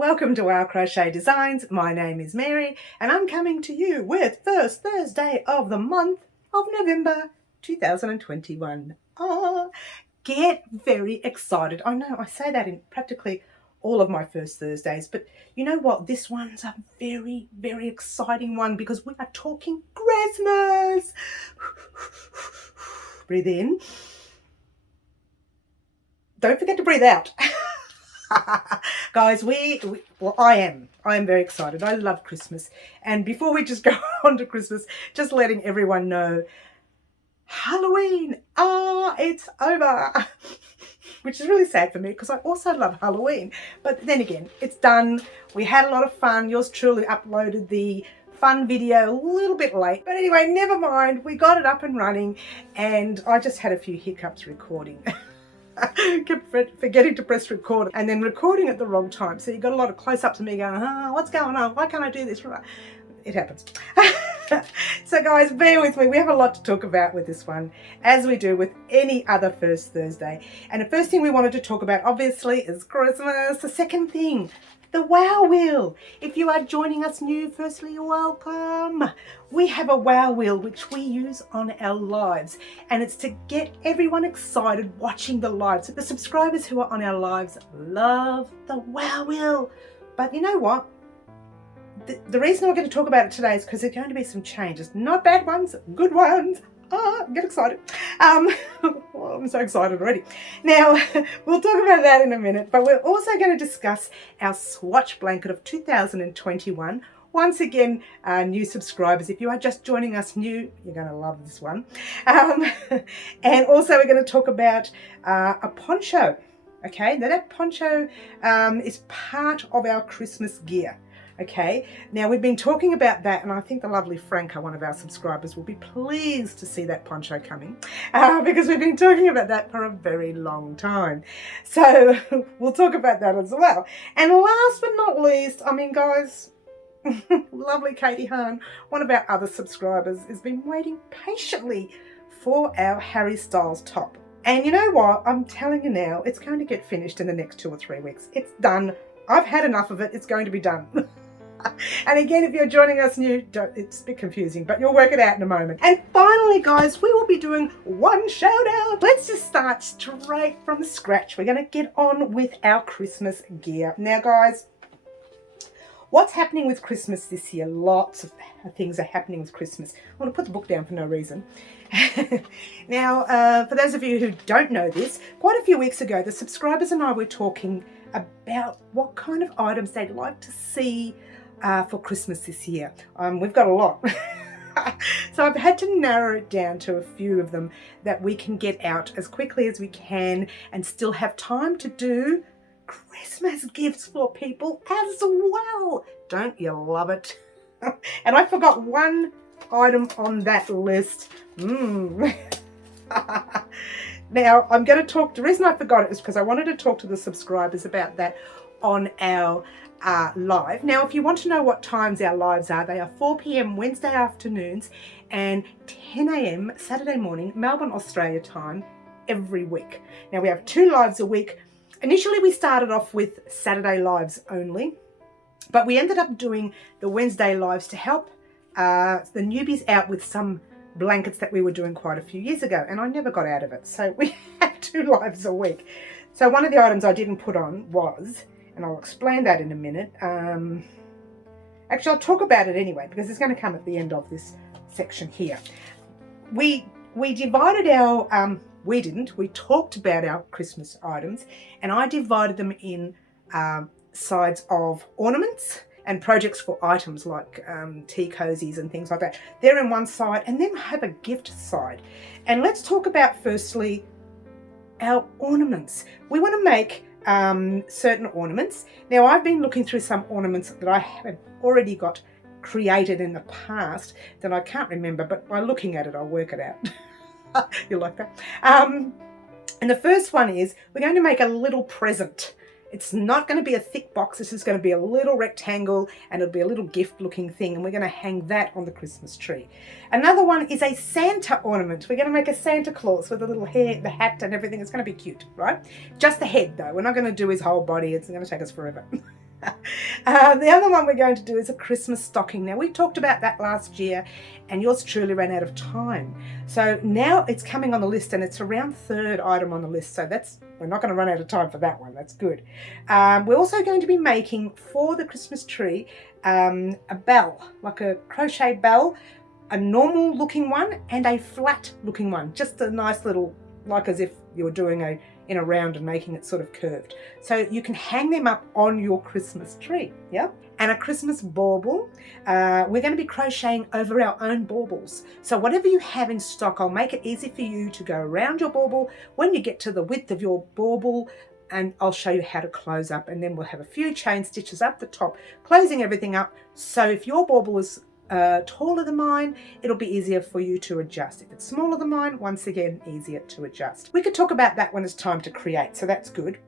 welcome to Wow Crochet Designs. My name is Mary and I'm coming to you with first Thursday of the month of November 2021. Get very excited. I know I say that in practically all of my first Thursdays, but you know what? This one's a very, very exciting one because we are talking Christmas. Breathe in. Don't forget to breathe out. Guys, I am very excited. I love Christmas. And before we just go on to Christmas, just letting everyone know, Halloween, it's over. Which is really sad for me because I also love Halloween. But then again, it's done. We had a lot of fun. Yours truly uploaded the fun video a little bit late. But anyway, never mind. We got it up and running and I just had a few hiccups recording. Kept forgetting to press record and then recording at the wrong time. So you got a lot of close-ups of me going, what's going on? Why can't I do this? It happens. So guys, bear with me. We have a lot to talk about with this one, as we do with any other first Thursday. And the first thing we wanted to talk about, obviously, is Christmas. The second thing, the Wow Wheel. If you are joining us new, firstly, welcome. We have a Wow Wheel which we use on our lives, and it's to get everyone excited watching the lives. The subscribers who are on our lives love the Wow Wheel. But you know what? The reason we're going to talk about it today is because there's going to be some changes. Not bad ones, good ones. Get excited. Well, I'm so excited already. Now, we'll talk about that in a minute, but we're also going to discuss our Swatch Blanket of 2021. Once again, new subscribers, if you are just joining us new, you're going to love this one. And also we're going to talk about a poncho. Okay, now that poncho is part of our Christmas gear. Okay, now we've been talking about that, and I think the lovely Franca, one of our subscribers, will be pleased to see that poncho coming because we've been talking about that for a very long time. So we'll talk about that as well. And last but not least, I mean, guys, lovely Katie Hahn, one of our other subscribers, has been waiting patiently for our Harry Styles top. And you know what? I'm telling you now, it's going to get finished in the next 2 or 3 weeks. It's done. I've had enough of it. It's going to be done. And again, if you're joining us new, it's a bit confusing, but you'll work it out in a moment. And finally, guys, we will be doing one shout out. Let's just start straight from scratch. We're going to get on with our Christmas gear. Now, guys, what's happening with Christmas this year? Lots of things are happening with Christmas. I want to put the book down for no reason. Now, for those of you who don't know this, quite a few weeks ago, the subscribers and I were talking about what kind of items they'd like to see for Christmas this year. We've got a lot. So I've had to narrow it down to a few of them that we can get out as quickly as we can and still have time to do Christmas gifts for people as well. Don't you love it? And I forgot one item on that list. Now, I'm going to talk, the reason I forgot it is because I wanted to talk to the subscribers about that on our live. Now, if you want to know what times our lives are, they are 4 p.m. Wednesday afternoons and 10 a.m. Saturday morning, Melbourne, Australia time, every week. Now, we have 2 lives a week. Initially, we started off with Saturday lives only, but we ended up doing the Wednesday lives to help the newbies out with some blankets that we were doing quite a few years ago, and I never got out of it. So we have 2 lives a week. So one of the items I didn't put on was, and I'll explain that in a minute. Actually, I'll talk about it anyway because it's going to come at the end of this section here. We divided our, we talked about our Christmas items, and I divided them in sides of ornaments and projects for items like tea cozies and things like that. They're in one side, and then I have a gift side. And let's talk about firstly our ornaments. We want to make certain ornaments. Now, I've been looking through some ornaments that I have already got created in the past that I can't remember, but by looking at it, I'll work it out. You like that? And the first one is we're going to make a little present. It's not going to be a thick box. This is going to be a little rectangle and it'll be a little gift looking thing, and we're going to hang that on the Christmas tree. Another one is a Santa ornament. We're going to make a Santa Claus with a little hair, the hat and everything. It's going to be cute, right? Just the head though. We're not going to do his whole body. It's going to take us forever. The other one we're going to do is a Christmas stocking. Now, we talked about that last year and yours truly ran out of time. So now it's coming on the list and it's around third item on the list. So we're not going to run out of time for that one. That's good. We're also going to be making for the Christmas tree a bell, like a crochet bell, a normal looking one and a flat looking one. Just a nice little, like as if you were doing in a round and making it sort of curved. So you can hang them up on your Christmas tree, yeah? And a Christmas bauble. We're going to be crocheting over our own baubles. So whatever you have in stock, I'll make it easy for you to go around your bauble when you get to the width of your bauble, and I'll show you how to close up, and then we'll have a few chain stitches up the top, closing everything up. So if your bauble is taller than mine, it'll be easier for you to adjust. If it's smaller than mine, once again, easier to adjust. We could talk about that when it's time to create, so that's good.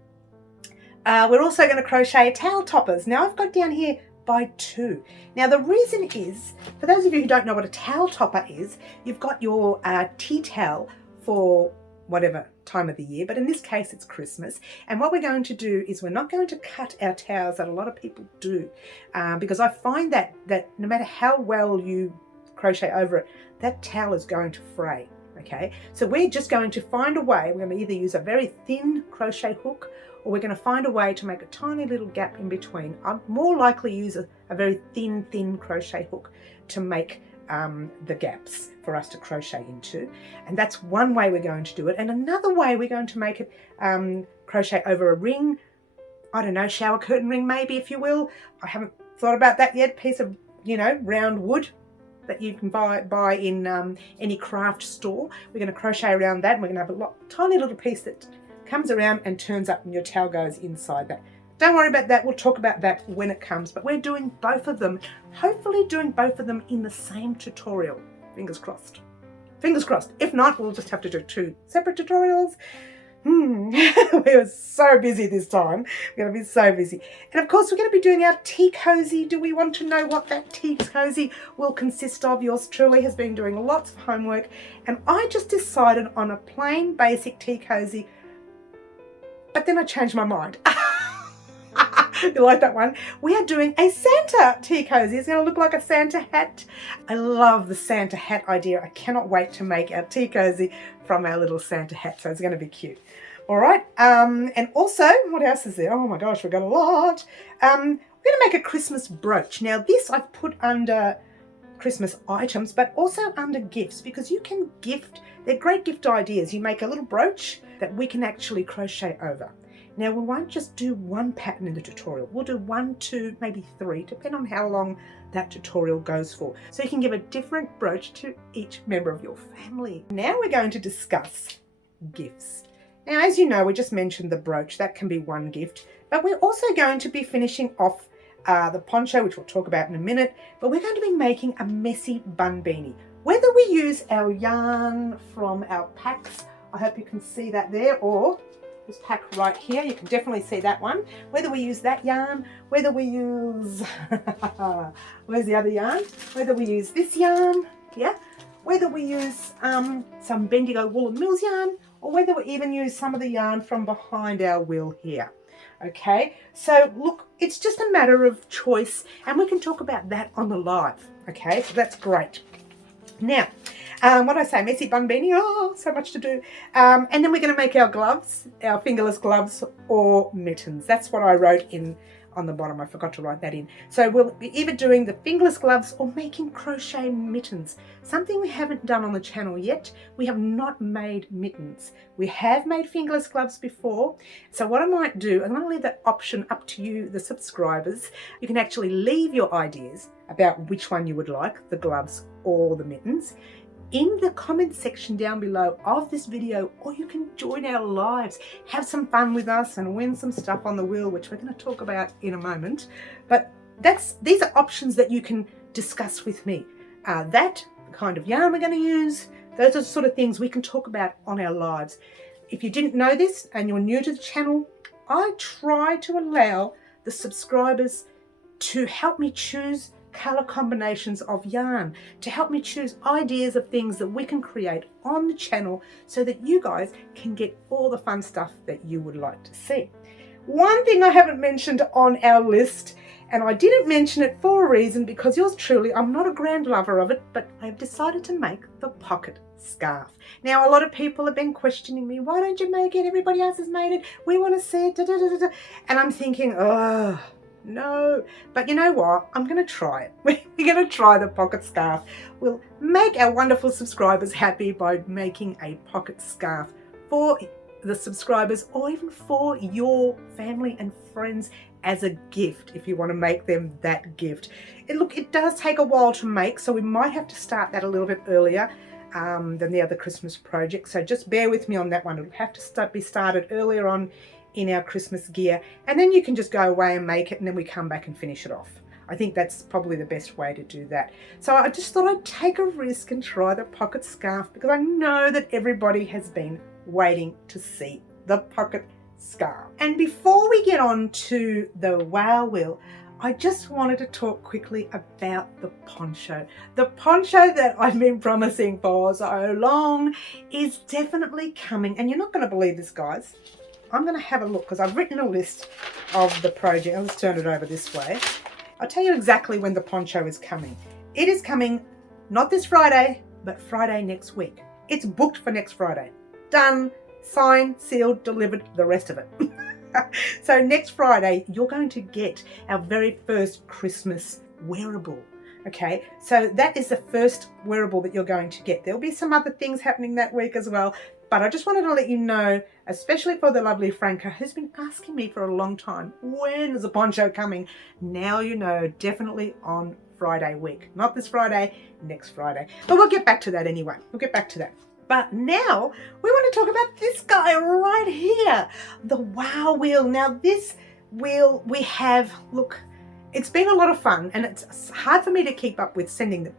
We're also going to crochet towel toppers. Now I've got down here by 2. Now the reason is, for those of you who don't know what a towel topper is, you've got your tea towel for whatever time of the year, but in this case it's Christmas, and what we're going to do is we're not going to cut our towels that a lot of people do, because I find that no matter how well you crochet over it, that towel is going to fray. Okay, so we're just going to find a way. We're going to either use a very thin crochet hook, or we're going to find a way to make a tiny little gap in between. I'm more likely use a very thin crochet hook to make the gaps for us to crochet into, and that's one way we're going to do it. And another way we're going to make it crochet over a ring, I don't know, shower curtain ring maybe, if you will. I haven't thought about that yet. Piece of, you know, round wood that you can buy in any craft store. We're going to crochet around that, and we're going to have a tiny little piece that comes around and turns up, and your towel goes inside that. Don't worry about that, we'll talk about that when it comes, but we're doing both of them, hopefully doing both of them in the same tutorial. Fingers crossed. Fingers crossed. If not, we'll just have to do 2 separate tutorials. We were so busy this time. We're going to be so busy. And of course, we're going to be doing our tea cozy. Do we want to know what that tea cozy will consist of? Yours truly has been doing lots of homework, and I just decided on a plain basic tea cozy, but then I changed my mind. You like that one? We are doing a Santa tea cozy. It's going to look like a Santa hat. I love the Santa hat idea. I cannot wait to make our tea cozy from our little Santa hat. So it's going to be cute. All right. And also, what else is there? Oh my gosh, we've got a lot. We're going to make a Christmas brooch. Now this I've put under Christmas items, but also under gifts, because you can gift. They're great gift ideas. You make a little brooch that we can actually crochet over. Now we won't just do one pattern in the tutorial. We'll do 1, 2, maybe 3, depending on how long that tutorial goes for. So you can give a different brooch to each member of your family. Now we're going to discuss gifts. Now, as you know, we just mentioned the brooch. That can be one gift, but we're also going to be finishing off the poncho, which we'll talk about in a minute, but we're going to be making a messy bun beanie. Whether we use our yarn from our packs, I hope you can see that there, or this pack right here, you can definitely see that one. Whether we use that yarn, whether we use, where's the other yarn? Whether we use this yarn, yeah? Whether we use some Bendigo Wool & Mills yarn, or whether we even use some of the yarn from behind our wheel here. Okay, so look, it's just a matter of choice, and we can talk about that on the live. Okay, so that's great. Now, what I say, messy bun beanie, oh, so much to do. And then we're going to make our gloves, our fingerless gloves or mittens. That's what I wrote in on the bottom. I forgot to write that in. So we'll be either doing the fingerless gloves or making crochet mittens. Something we haven't done on the channel yet. We have not made mittens. We have made fingerless gloves before. So what I might do, I'm going to leave that option up to you, the subscribers. You can actually leave your ideas about which one you would like, the gloves or the mittens, in the comment section down below of this video, or you can join our lives, have some fun with us and win some stuff on the wheel, which we're going to talk about in a moment. But these are options that you can discuss with me. That kind of yarn we're going to use, those are the sort of things we can talk about on our lives. If you didn't know this and you're new to the channel, I try to allow the subscribers to help me choose color combinations of yarn, to help me choose ideas of things that we can create on the channel so that you guys can get all the fun stuff that you would like to see. One thing I haven't mentioned on our list, and I didn't mention it for a reason, because yours truly, I'm not a grand lover of it, but I've decided to make the pocket scarf. Now, a lot of people have been questioning me, why don't you make it? Everybody else has made it. We want to see it. Da, da, da, da, da. And I'm thinking, oh, no. But you know what? I'm going to try it. We're going to try the pocket scarf. We'll make our wonderful subscribers happy by making a pocket scarf for the subscribers, or even for your family and friends as a gift, if you want to make them that gift. Look, it does take a while to make, so we might have to start that a little bit earlier than the other Christmas project. So just bear with me on that one. It'll have to be started earlier on in our Christmas gear, and then you can just go away and make it, and then we come back and finish it off. I think that's probably the best way to do that. So I just thought I'd take a risk and try the pocket scarf, because I know that everybody has been waiting to see the pocket scarf. And before we get on to the wow wheel, I just wanted to talk quickly about the poncho. The poncho that I've been promising for so long is definitely coming, and you're not going to believe this, guys. I'm going to have a look, because I've written a list of the project. Let's turn it over this way. I'll tell you exactly when the poncho is coming. It is coming not this Friday, but Friday next week. It's booked for next Friday. Done, signed, sealed, delivered, the rest of it. So next Friday, you're going to get our very first Christmas wearable. Okay, so that is the first wearable that you're going to get. There'll be some other things happening that week as well, but I just wanted to let you know, especially for the lovely Franca, who's been asking me for a long time, when is the poncho coming? Now you know, definitely on Friday week. Not this Friday, next Friday. But we'll get back to that anyway. We'll get back to that. But now we want to talk about this guy right here, the wow wheel. Now this wheel we have, look, it's been a lot of fun, and it's hard for me to keep up with sending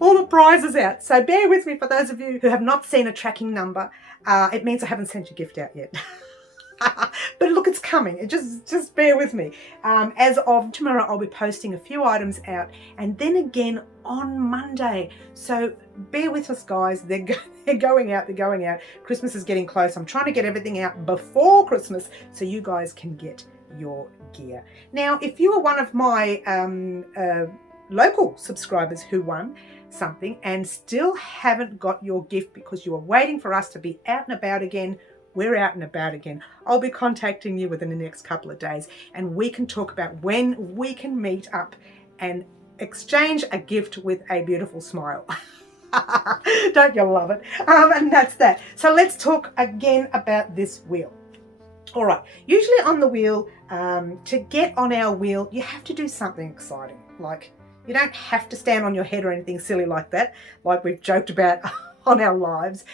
all the prizes out. So bear with me for those of you who have not seen a tracking number. It means I haven't sent your gift out yet. But look, it's coming. Just bear with me. As of tomorrow, I'll be posting a few items out, and then again on Monday. So bear with us, guys. They're going out. They're going out. Christmas is getting close. I'm trying to get everything out before Christmas so you guys can get your gear. Now, if you are one of my local subscribers who won something and still haven't got your gift because you are waiting for us to be out and about again, we're out and about again. I'll be contacting you within the next couple of days, and we can talk about when we can meet up and exchange a gift with a beautiful smile. Don't you love it? And that's that. So let's talk again about this wheel. All right, usually on the wheel, to get on our wheel, you have to do something exciting. Like, you don't have to stand on your head or anything silly like that, like we've joked about on our lives.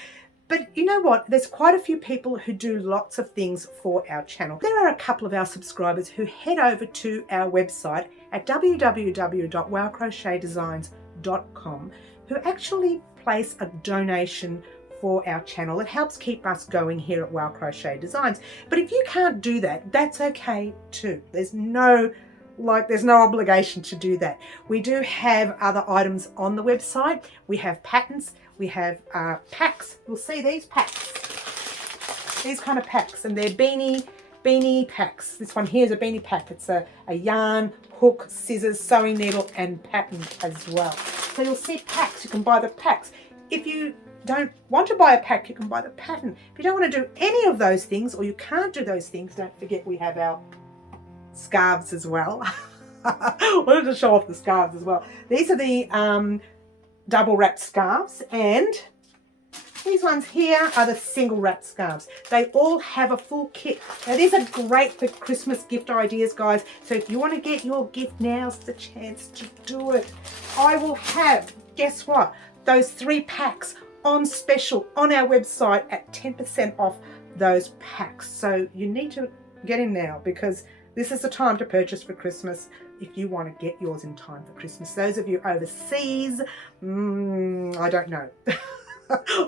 But you know what? There's quite a few people who do lots of things for our channel. There are a couple of our subscribers who head over to our website at www.wowcrochetdesigns.com who actually place a donation for our channel. It helps keep us going here at Wow Crochet Designs. But if you can't do that, that's okay too. There's no obligation to do that. We do have other items on the website. We have patterns. We have packs. You'll see these packs. These kind of packs, and they're beanie packs. This one here is a beanie pack. It's a yarn, hook, scissors, sewing needle, and pattern as well. So you'll see packs. You can buy the packs. If you don't want to buy a pack, you can buy the pattern. If you don't want to do any of those things, or you can't do those things, don't forget we have our scarves as well. I wanted to show off the scarves as well. These are the double wrapped scarves, and these ones here are the single wrapped scarves. They all have a full kit. Now these are great for Christmas gift ideas, guys. So if you want to get your gift, now's the chance to do it. I will have, guess what, those 3 packs on special on our website at 10% off those packs. So you need to get in now, because this is the time to purchase for Christmas if you want to get yours in time for Christmas. Those of you overseas, I don't know.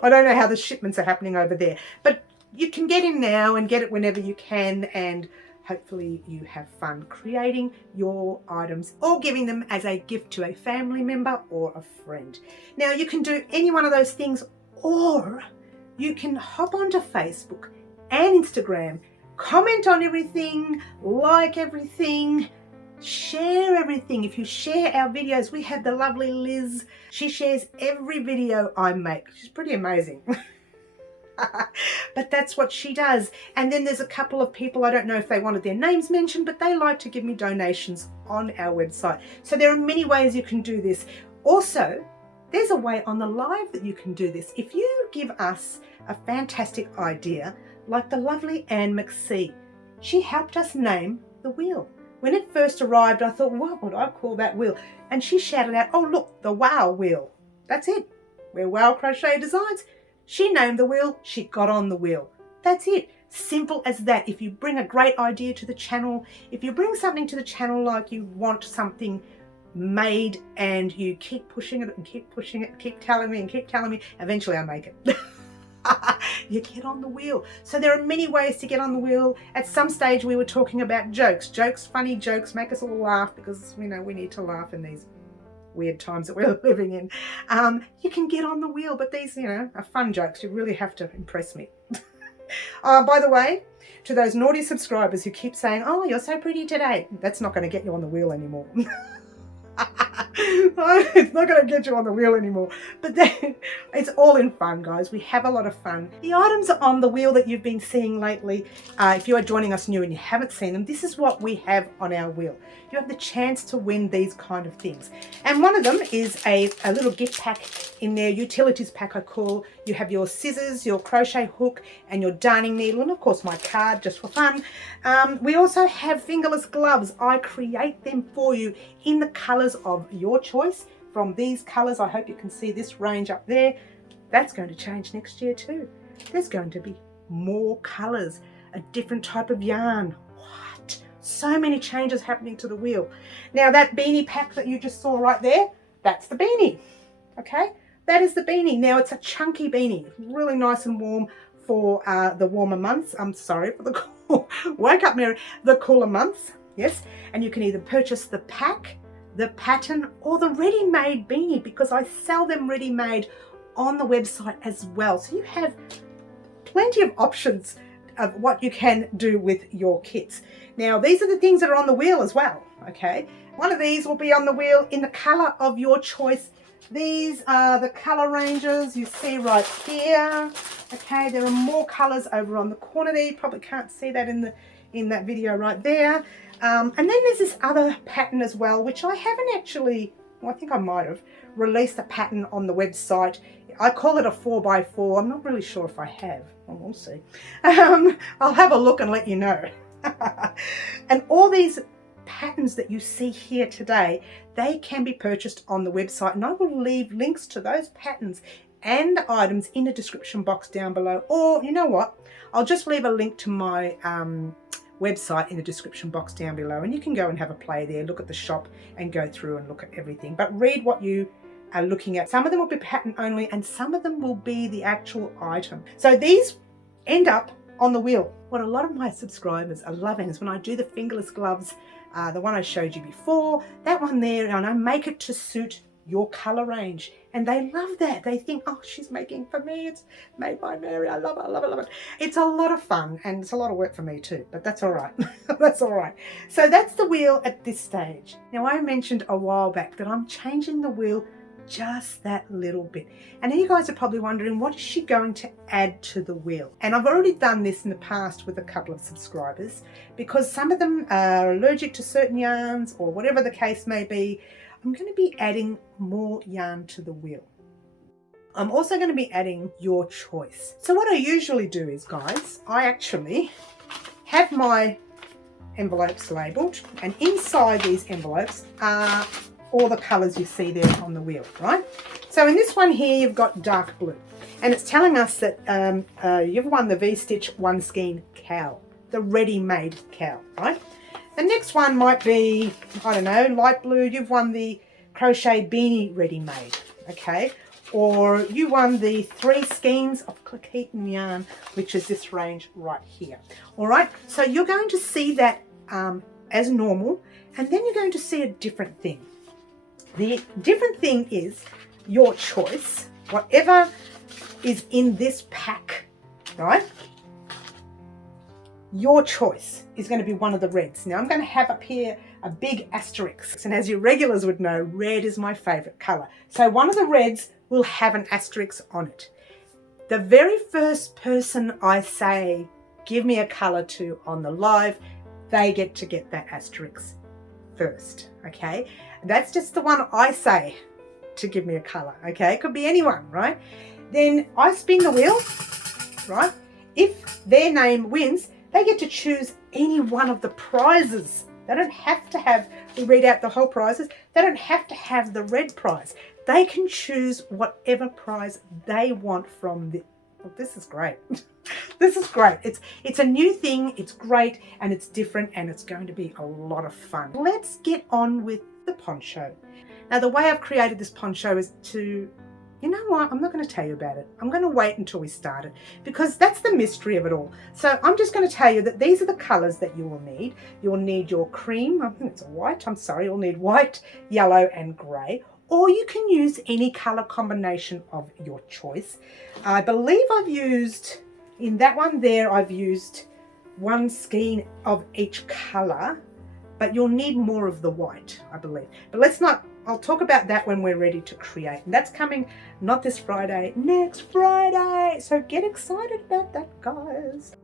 I don't know how the shipments are happening over there. But you can get in now and get it whenever you can, and hopefully you have fun creating your items or giving them as a gift to a family member or a friend. Now you can do any one of those things, or you can hop onto Facebook and Instagram comment on everything, like everything, share everything. If you share our videos, we have the lovely Liz. She shares every video I make. She's pretty amazing. But that's what she does. And then there's a couple of people, I don't know if they wanted their names mentioned, but they like to give me donations on our website. So there are many ways you can do this. Also, there's a way on the live that you can do this. If you give us a fantastic idea, like the lovely Anne McSee, she helped us name the wheel. When it first arrived, I thought, what would I call that wheel? And she shouted out, oh look, the Wow wheel. That's it. We're Wow Crochet Designs. She named the wheel, she got on the wheel. That's it. Simple as that. If you bring a great idea to the channel, if you bring something to the channel like you want something made and you keep pushing it and keep pushing it and keep telling me and keep telling me, eventually I make it. You get on the wheel. So there are many ways to get on the wheel. At some stage we were talking about jokes. Jokes, funny jokes, make us all laugh, because we know we need to laugh in these weird times that we're living in. You can get on the wheel, but these, you know, are fun jokes. You really have to impress me. By the way, to those naughty subscribers who keep saying, oh, you're so pretty today, that's not going to get you on the wheel anymore. It's not going to get you on the wheel anymore. But then, it's all in fun, guys. We have a lot of fun. The items on the wheel that you've been seeing lately, if you are joining us new and you haven't seen them, this is what we have on our wheel. You have the chance to win these kind of things. And one of them is a little gift pack in there, utilities pack I call. You have your scissors, your crochet hook, and your darning needle, and of course my card, just for fun. We also have fingerless gloves. I create them for you in the colours of your choice. From these colours, I hope you can see this range up there. That's going to change next year too. There's going to be more colours, a different type of yarn. What? So many changes happening to the wheel. Now that beanie pack that you just saw right there, that's the beanie. Okay, that is the beanie. Now it's a chunky beanie, really nice and warm for the warmer months. I'm sorry for the cool, wake up Mary, the cooler months. Yes, and you can either purchase the pack, the pattern, or the ready-made beanie, because I sell them ready-made on the website as well. So you have plenty of options of what you can do with your kits. Now these are the things that are on the wheel as well. Okay, one of these will be on the wheel in the color of your choice. These are the color ranges you see right here. Okay, there are more colors over on the corner there. You probably can't see that in that video right there. And then there's this other pattern as well, which I haven't actually, well, I think I might have released a pattern on the website. I call it a 4x4. I'm not really sure if I have. Well, we'll see. I'll have a look and let you know. And all these patterns that you see here today, they can be purchased on the website, and I will leave links to those patterns and items in the description box down below. Or you know what, I'll just leave a link to my website in the description box down below, and you can go and have a play there, look at the shop and go through and look at everything, but read what you are looking at. Some of them will be pattern only and some of them will be the actual item. So these end up on the wheel. What a lot of my subscribers are loving is when I do the fingerless gloves, the one I showed you before, that one there, and I make it to suit your color range, and they love that. They think, oh, she's making for me, it's made by Mary. I love it, I love it, I love it. It's a lot of fun and it's a lot of work for me too, but that's all right. That's all right. So that's the wheel at this stage. Now I mentioned a while back that I'm changing the wheel just that little bit, and you guys are probably wondering, what is she going to add to the wheel? And I've already done this in the past with a couple of subscribers, because some of them are allergic to certain yarns or whatever the case may be. I'm going to be adding more yarn to the wheel. I'm also going to be adding your choice. So what I usually do is, guys, I actually have my envelopes labelled, and inside these envelopes are all the colours you see there on the wheel, right? So in this one here, you've got dark blue, and it's telling us that you've won the V-Stitch One Skein cowl, the ready-made cowl, right? The next one might be, I don't know, light blue. You've won the crochet beanie ready-made, okay? Or you won the 3 skeins of Click-Eaton yarn, which is this range right here. All right, so you're going to see that as normal, and then you're going to see a different thing. The different thing is your choice, whatever is in this pack, right? your choice is going to be one of the reds. Now I'm going to have up here a big asterisk, and as you regulars would know, red is my favorite color. So one of the reds will have an asterisk on it. The very first person I say, give me a color to on the live, they get to get that asterisk first, okay? That's just the one I say to give me a color, okay? It could be anyone, right? Then I spin the wheel, right? If their name wins, they get to choose any one of the prizes. They don't have to have, we read out the whole prizes, they don't have to have the red prize. They can choose whatever prize they want from the, well, this is great. This is great. It's a new thing, it's great, and it's different, and it's going to be a lot of fun. Let's get on with the poncho. Now the way I've created this poncho is to, you know what, I'm not going to tell you about it. I'm going to wait until we start it, because that's the mystery of it all. So I'm just going to tell you that these are the colors that you will need. You'll need your cream, I think it's a white, I'm sorry, you'll need white, yellow and grey, or you can use any color combination of your choice. I believe I've used, in that one there, I've used one skein of each color, but you'll need more of the white, I believe. But let's not, I'll talk about that when we're ready to create. And that's coming not this Friday, next Friday. So get excited about that, guys.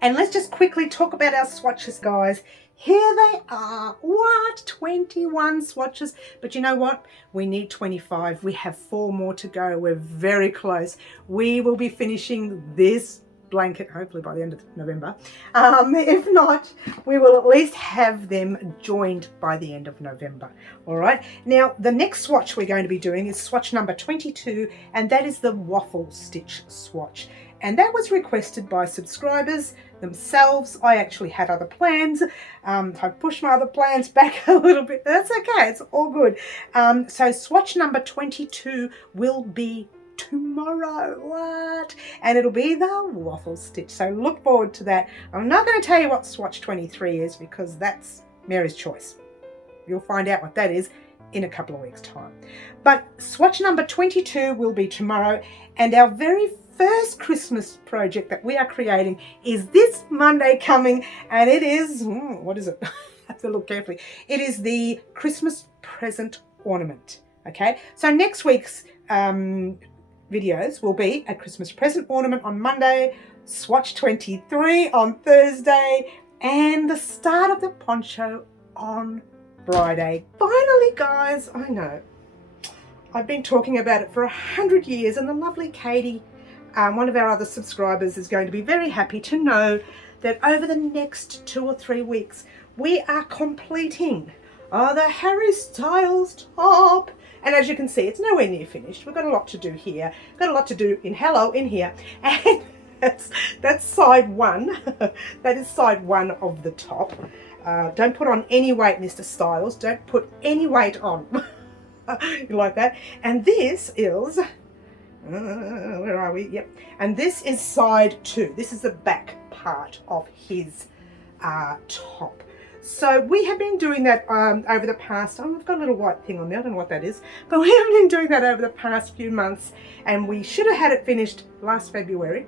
And let's just quickly talk about our swatches, guys. Here they are. What? 21 swatches. But you know what? We need 25. We have 4 more to go. We're very close. We will be finishing this blanket hopefully by the end of November. If not, we will at least have them joined by the end of November. All right, now the next swatch we're going to be doing is swatch number 22, and that is the Waffle Stitch swatch, and that was requested by subscribers themselves. I actually had other plans. I pushed my other plans back a little bit. That's okay, it's all good. So swatch number 22 will be tomorrow. What? And it'll be the Waffle Stitch, so look forward to that. I'm not going to tell you what swatch 23 is, because that's Mary's choice. You'll find out what that is in a couple of weeks time. But swatch number 22 will be tomorrow, and our very first Christmas project that we are creating is this Monday coming, and it is, what is it? I have to look carefully. It is the Christmas present ornament. Okay, so next week's videos will be a Christmas present ornament on Monday, swatch 23 on Thursday, and the start of the poncho on Friday. Finally, guys, I know I've been talking about it for 100 years, and the lovely Katie, one of our other subscribers, is going to be very happy to know that over the next 2 or 3 weeks we are completing the Harry Styles top. And as you can see, it's nowhere near finished. We've got a lot to do here. Got a lot to do in here. And that's side one. That is side one of the top. Don't put on any weight, Mr. Styles. Don't put any weight on. You like that? And this is, where are we? Yep. And this is side 2. This is the back part of his top. So we have been doing that over the past, I've got a little white thing on there, I don't know what that is, but we have been doing that over the past few months, and we should have had it finished last February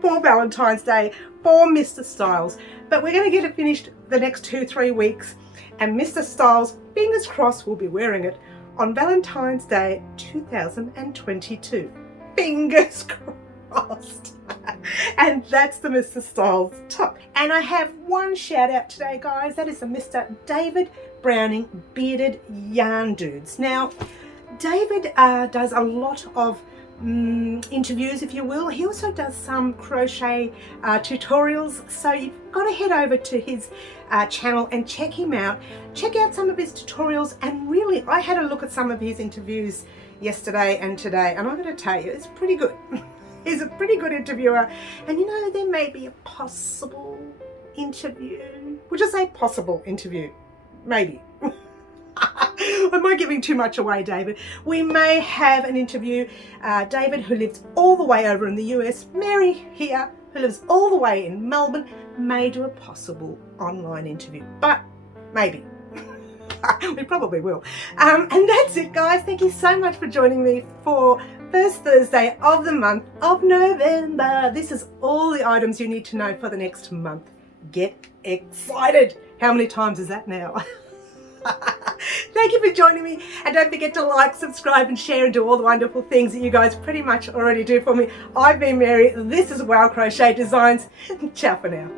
for Valentine's Day for Mr. Styles, but we're going to get it finished the next 2-3 weeks, and Mr. Styles, fingers crossed, will be wearing it on Valentine's Day 2022. Fingers crossed. And that's the Mr. Styles top. And I have one shout out today, guys. That is the Mr. David Browning Bearded Yarn Dudes. Now, David does a lot of interviews, if you will. He also does some crochet tutorials, so you've got to head over to his channel and check him out. Check out some of his tutorials, and really, I had a look at some of his interviews yesterday and today, and I'm going to tell you, it's pretty good. He's a pretty good interviewer, and you know, there may be a possible interview. We'll just say possible interview, maybe. Am I giving too much away, David? We may have an interview. David, who lives all the way over in the US, Mary here, who lives all the way in Melbourne, may do a possible online interview, but maybe. We probably will. And that's it, guys. Thank you so much for joining me for first Thursday of the month of November. This is all the items you need to know for the next month. Get excited. How many times is that now? Thank you for joining me, and don't forget to like, subscribe and share and do all the wonderful things that you guys pretty much already do for me. I've been Mary, this is Wow Crochet Designs. Ciao for now.